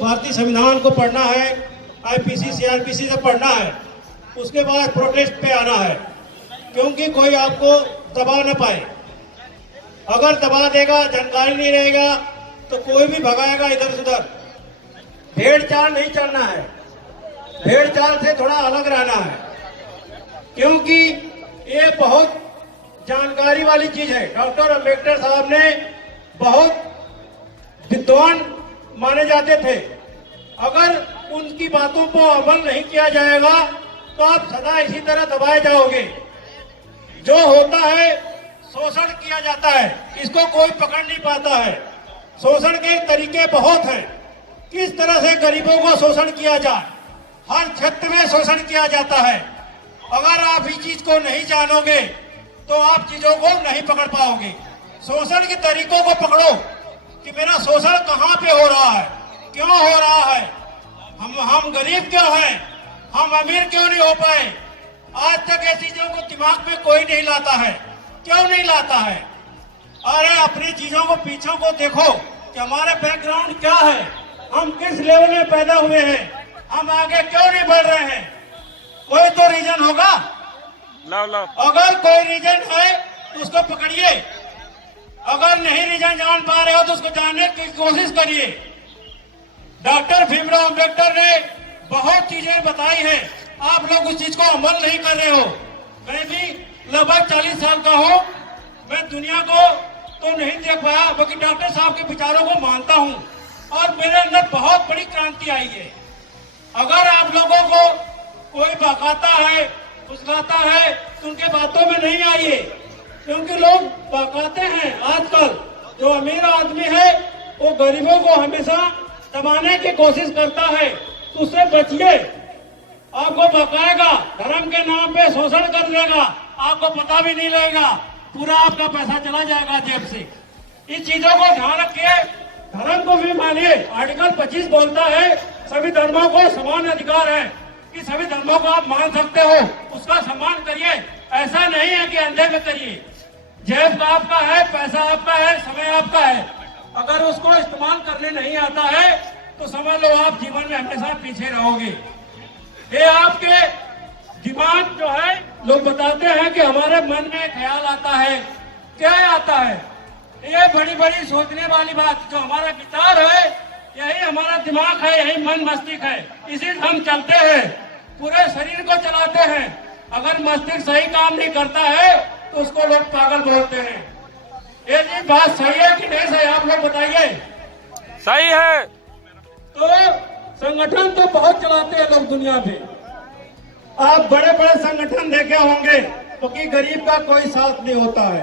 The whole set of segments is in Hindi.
भारतीय संविधान को पढ़ना है, आईपीसी सीआरपीसी से पढ़ना है, उसके बाद प्रोटेस्ट पे आना है, क्योंकि कोई आपको दबा न पाए। अगर दबा देगा, जानकारी नहीं रहेगा तो कोई भी भगाएगा इधर से उधर। भेड़ चाल नहीं चलना है, भेड़ चाल से थोड़ा अलग रहना है, क्योंकि ये बहुत जानकारी वाली चीज है। डॉक्टर अम्बेडकर साहब ने बहुत विद्वान माने जाते थे। अगर उनकी बातों को अमल नहीं किया जाएगा तो आप सदा इसी तरह दबाए जाओगे। जो होता है शोषण किया जाता है, इसको कोई पकड़ नहीं पाता है। शोषण के तरीके बहुत हैं, किस तरह से गरीबों को शोषण किया जाए, हर क्षेत्र में शोषण किया जाता है। अगर आप इस चीज को नहीं जानोगे तो आप चीजों को नहीं पकड़ पाओगे। शोषण के तरीकों को पकड़ो कि मेरा शोषण कहाँ पे हो रहा है, क्यों हो रहा है, हम गरीब क्यों हैं, हम अमीर क्यों नहीं हो पाए। आज तक ऐसी चीजों को दिमाग में कोई नहीं लाता है। क्यों नहीं लाता है? अरे अपनी चीजों को, पीछों को देखो कि हमारे बैकग्राउंड क्या है, हम किस लेवल में पैदा हुए हैं, हम आगे क्यों नहीं बढ़ रहे हैं। कोई तो रीजन होगा। अगर कोई रीजन है तो उसको पकड़िए, अगर नहीं रीजन जान पा रहे हो तो उसको जानने की कोशिश करिए। डॉक्टर भीमराव अम्बेडकर ने बहुत चीजें बताई हैं, आप लोग उस चीज को अमल नहीं कर रहे हो। मैं भी लगभग 40 साल का हूँ, मैं दुनिया को तो नहीं देख पाया, बाकी डॉक्टर साहब के विचारों को मानता हूँ और मेरे अंदर बहुत बड़ी क्रांति आई है। अगर आप लोगों को कोई बहकाता है, फुसलाता है तो उनके बातों में नहीं आइए, क्योंकि लोग बहकाते हैं। आजकल जो अमीर आदमी है वो गरीबों को हमेशा दबाने की कोशिश करता है, तो उससे बचिए। आपको बहकाएगा, धर्म के नाम पे शोषण कर लेगा, आपको पता भी नहीं लगेगा, पूरा आपका पैसा चला जाएगा जेब से। इन चीजों को ध्यान रखिए, धर्म को भी मानिए। आर्टिकल 25 बोलता है सभी धर्मों को समान अधिकार है, कि सभी धर्मों को आप मान सकते हो, उसका सम्मान करिए। ऐसा नहीं है कि अंधे में करिए। जेब आपका है, पैसा आपका है, समय आपका है, अगर उसको इस्तेमाल करने नहीं आता है तो समझ लो आप जीवन में हमेशा पीछे रहोगे। ये आपके दिमाग जो है, लोग बताते हैं कि हमारे मन में ख्याल आता है, क्या आता है? ये बड़ी बड़ी सोचने वाली बात, जो हमारा विचार है यही हमारा दिमाग है, यही मन मस्तिष्क है, इसी से हम चलते हैं, पूरे शरीर को चलाते हैं। अगर मस्तिष्क सही काम नहीं करता है तो उसको लोग पागल बोलते हैं। ये जी बात सही है कि नहीं सही, आप लोग बताइए। सही है। तो संगठन तो बहुत चलाते हैं लोग दुनिया में। आप बड़े बड़े संगठन देखे होंगे, क्योंकि गरीब का कोई साथ नहीं होता है।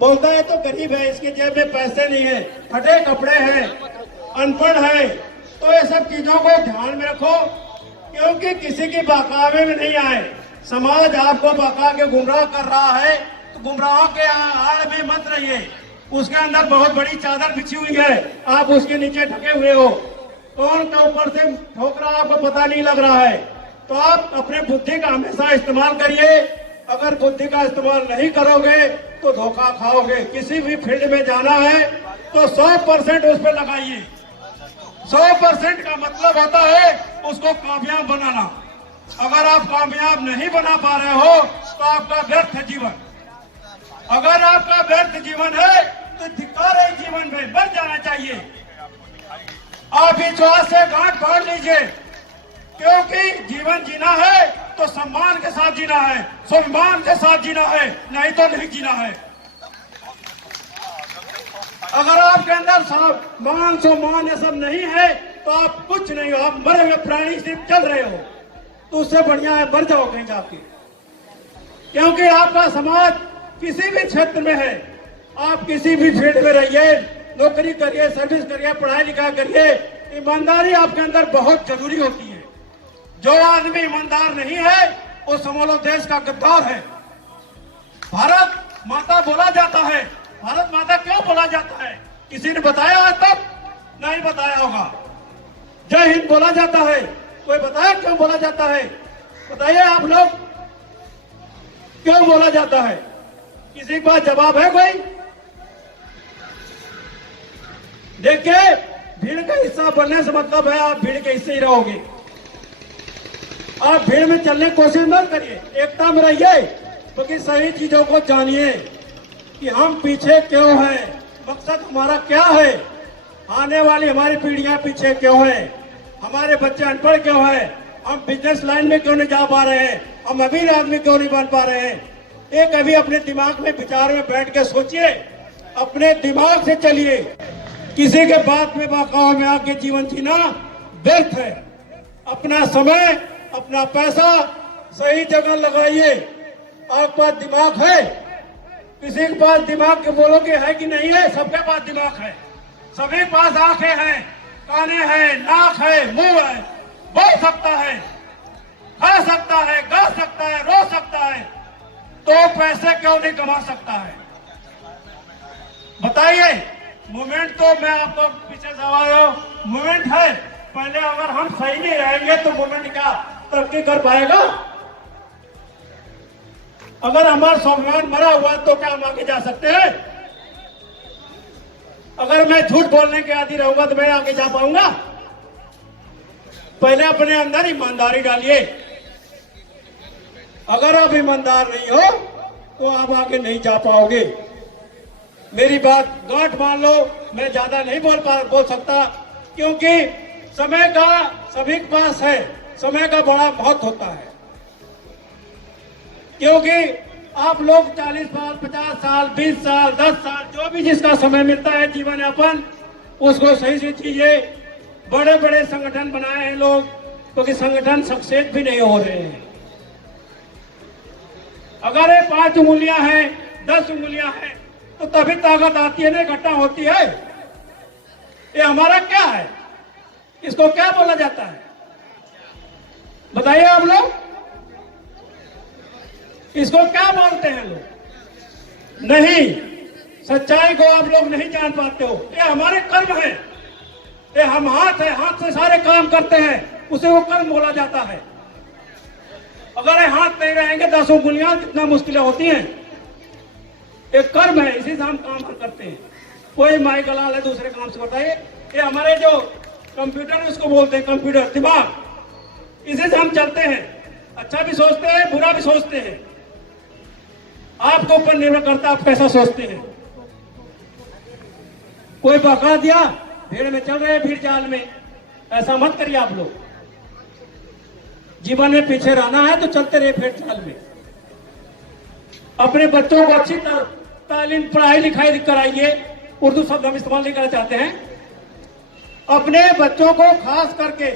बोलता है तो गरीब है, इसके जेब में पैसे नहीं है, फटे कपड़े हैं, अनपढ़ है। तो ये सब चीजों को ध्यान में रखो, क्योंकि किसी की बहकावे में नहीं आए। समाज आपको बहका के गुमराह कर रहा है, तो गुमराहों के आड़ में मत रहिए। उसके अंदर बहुत बड़ी चादर बिछी हुई है, आप उसके नीचे ढके हुए हो। कौन का ऊपर से ठोक रहा आपको पता नहीं लग रहा है। तो आप अपने बुद्धि का हमेशा इस्तेमाल करिए। अगर बुद्धि का इस्तेमाल नहीं करोगे तो धोखा खाओगे। किसी भी फील्ड में जाना है तो 100% उस पर लगाइए। 100% का मतलब होता है उसको कामयाब बनाना। अगर आप कामयाब नहीं बना पा रहे हो तो आपका व्यर्थ है जीवन। अगर आपका व्यर्थ जीवन है तो धिक्कार है, जीवन में मर जाना चाहिए। आप विश्वास से गांठ बांध लीजिए, क्योंकि जीवन जीना है तो सम्मान के साथ जीना है, सम्मान के साथ जीना है, नहीं तो नहीं जीना है। अगर आपके अंदर मान सम्मान ये सब नहीं है तो आप कुछ नहीं हो, आप मरे हुए प्राणी सिर्फ चल रहे हो। तो उससे बढ़िया है मर जाओ कहीं जाके, क्योंकि आपका समाज किसी भी क्षेत्र में है। आप किसी भी फील्ड में रहिए, नौकरी करिए, सर्विस करिए, पढ़ाई लिखा करिए, ईमानदारी आपके अंदर बहुत जरूरी होती है। जो आदमी ईमानदार नहीं है वो समझ लो देश का गद्दार है। भारत माता बोला जाता है, भारत माता क्यों बोला जाता है? किसी ने बताया आज तक? नहीं बताया होगा। जय हिंद बोला जाता है, कोई बताया क्यों बोला जाता है? बताइए आप लोग, क्यों बोला जाता है? किसी के पास जवाब है कोई? देखिए, भीड़ का हिस्सा बनने से मतलब है आप भीड़ के हिस्से ही रहोगे। आप भीड़ में चलने की कोशिश मत करिए, एकता में रहिए, क्योंकि सही चीजों को जानिए कि हम पीछे क्यों हैं, मकसद हमारा क्या है, आने वाली हमारी पीढ़ियां पीछे क्यों हैं, हमारे बच्चे अनपढ़ क्यों हैं, हम बिजनेस लाइन में क्यों नहीं जा पा रहे हैं, हम अमीर आदमी क्यों नहीं बन पा रहे हैं। एक अभी अपने दिमाग में विचार में बैठ के सोचिए, अपने दिमाग से चलिए। किसी के बात में बहकावे में आके जीवन जीना व्यर्थ है। अपना समय, अपना पैसा सही जगह लगाइए। आपके पास दिमाग है, किसी के पास दिमाग के बोलोगे है कि नहीं है? सबके पास दिमाग है, सभी के पास आंखें हैं, काने हैं, नाक है, मुंह है, बोल सकता है, खा सकता है, गा सकता है, रो सकता है, तो पैसे क्यों नहीं कमा सकता है? बताइए। मूवमेंट तो मैं आपको पीछे सवाल हूं, मूवमेंट है, पहले अगर हम सही नहीं रहेंगे तो मूवमेंट क्या तरक्की कर पाएगा? अगर हमारा स्वाभिमान मरा हुआ तो क्या हम आगे जा सकते हैं? अगर मैं झूठ बोलने के आदी रहूंगा तो मैं आगे जा पाऊंगा? पहले अपने अंदर ईमानदारी डालिए। अगर आप ईमानदार नहीं हो तो आप आगे नहीं जा पाओगे। मेरी बात गांठ मान लो, मैं ज्यादा नहीं बोल सकता, क्योंकि समय का सभी के पास है, समय का बड़ा महत्व होता है। क्योंकि आप लोग 40 साल, 50 साल, 20 साल, 10 साल, जो भी जिसका समय मिलता है जीवन यापन, उसको सही से चीजें, बड़े बड़े संगठन बनाए हैं लोग, क्योंकि संगठन सक्सेस भी नहीं हो रहे हैं। अगर ये 5 उंगलियां हैं, 10 उंगलियां हैं, तो तभी ताकत आती है ना, इकट्ठा होती है। ये हमारा क्या है? इसको क्या बोला जाता है? बताइए आप लोग, इसको क्या बोलते हैं लोग? नहीं, सच्चाई को आप लोग नहीं जान पाते हो। ये हमारे कर्म है, ये हम हाथ है, हाथ से सारे काम करते हैं, उसे वो कर्म बोला जाता है। अगर ये हाथ नहीं रहेंगे, 10 उंगलियां, कितना मुश्किलें होती हैं। एक कर्म है, इसी से हम काम करते हैं। कोई माई गलाल है दूसरे काम से। बताइए, ये हमारे जो कंप्यूटर है उसको बोलते हैं कंप्यूटर, दिमाग, इसी से हम चलते हैं। अच्छा भी सोचते हैं, बुरा भी सोचते हैं। आपके ऊपर निर्भर करता है आप कैसा सोचते हैं। कोई बहका दिया, भीड़ में चल रहे हैं, भीड़ चाल में, ऐसा मत करिए आप लोग। जीवन में पीछे रहना है तो चलते रहिए भीड़ चाल में। अपने बच्चों को अच्छी तालीम, पढ़ाई लिखाई कराइए। उर्दू शब्द हम इस्तेमाल नहीं करना चाहते हैं। अपने बच्चों को खास करके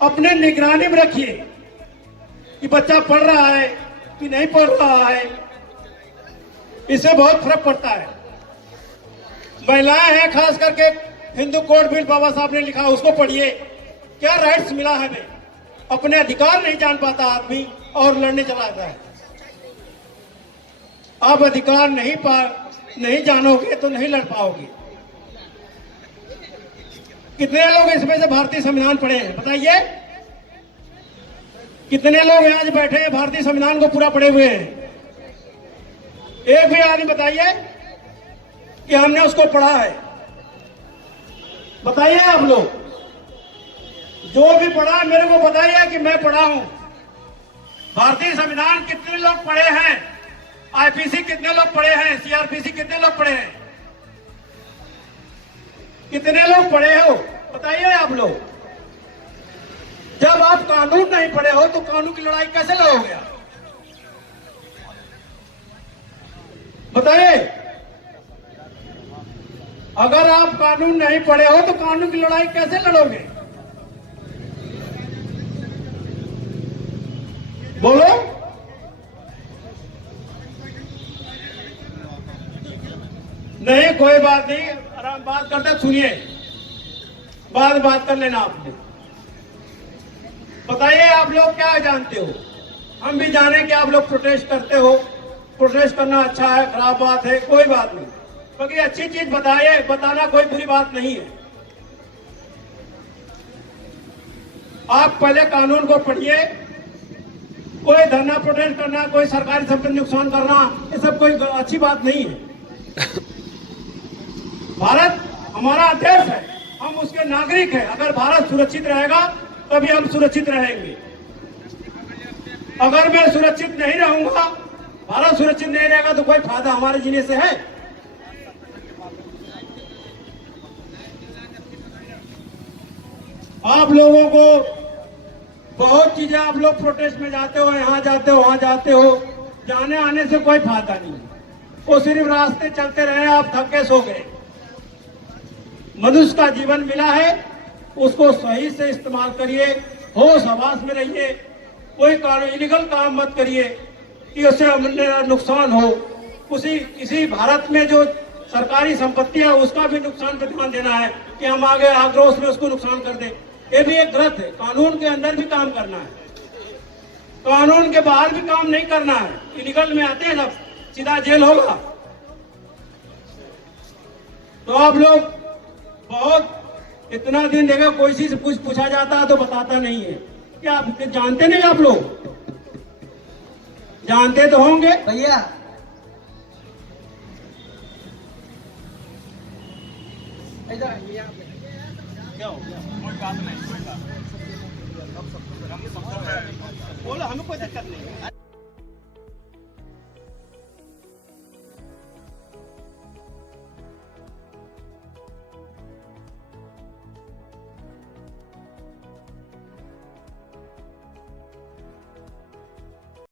अपने निगरानी में रखिए कि बच्चा पढ़ रहा है कि नहीं पढ़ रहा है। इससे बहुत फर्क पड़ता है। महिलाएं हैं, खास करके हिंदू कोड बिल बाबा साहब ने लिखा, उसको पढ़िए। क्या राइट्स मिला है हमें? अपने अधिकार नहीं जान पाता आदमी और लड़ने चला जाता है। आप अधिकार नहीं जानोगे तो नहीं लड़ पाओगे। कितने लोग इसमें से भारतीय संविधान पढ़े हैं? बताइए, कितने लोग यहां बैठे हैं भारतीय संविधान को पूरा पढ़े हुए हैं? एक भी आदमी बताइए कि हमने उसको पढ़ा है। बताइए आप लोग, जो भी पढ़ा है मेरे को बताइए कि मैं पढ़ा हूं। भारतीय संविधान कितने लोग पढ़े हैं? आईपीसी कितने लोग पढ़े हैं? सीआरपीसी कितने लोग पढ़े हैं? कितने लोग पढ़े हो? बताइए आप लोग। जब आप कानून नहीं पढ़े हो तो कानून की लड़ाई कैसे लड़ोगे? बताइए, अगर आप कानून नहीं पढ़े हो तो कानून की लड़ाई कैसे लड़ोगे? बोलो। नहीं, कोई बात नहीं, आराम बात करते, सुनिए, बाद में बात कर लेना आपने। बताइए आप लोग क्या जानते हो? हम भी जाने कि आप लोग प्रोटेस्ट करते हो। प्रोटेस्ट करना अच्छा है, खराब बात है, कोई बात नहीं, क्योंकि अच्छी चीज बताइए, बताना कोई बुरी बात नहीं है। आप पहले कानून को पढ़िए। कोई धरना प्रोटेस्ट करना, कोई सरकारी संपत्ति नुकसान करना, ये सब कोई अच्छी बात नहीं है। भारत हमारा देश है, हम हम उसके नागरिक हैं। अगर भारत सुरक्षित रहेगा तभी हम सुरक्षित रहेंगे। अगर मैं सुरक्षित नहीं रहूंगा, भारत सुरक्षित नहीं रहेगा, तो कोई फायदा हमारे जीने से है? आप लोगों को बहुत चीजें, आप लोग प्रोटेस्ट में जाते हो, यहाँ जाते हो, वहां जाते हो, जाने आने से कोई फायदा नहीं। वो सिर्फ रास्ते चलते रहे, आप थके सो गए। मनुष्य का जीवन मिला है, उसको सही से इस्तेमाल करिए, होश हवास में रहिए, कोई इलीगल काम मत करिए कि उससे हमें नुकसान हो। किसी भारत में जो सरकारी संपत्ति है उसका भी नुकसान पर ध्यान देना है कि हम आगे आक्रोश में उसको नुकसान कर दें, ये भी एक गलत है। कानून के अंदर भी काम करना है, कानून के बाहर भी काम नहीं करना है। इलीगल में आते हैं जब सीधा जेल होगा। तो आप लोग बहुत इतना दिन देखा, कोई चीज कुछ पूछा जाता है तो बताता नहीं है। क्या आप जानते नहीं? आप लोग जानते तो होंगे भैया। क्या हो गया? कोई बात नहीं, कोई बात नहीं। बोलो, हमें कोई दिक्कत नहीं है।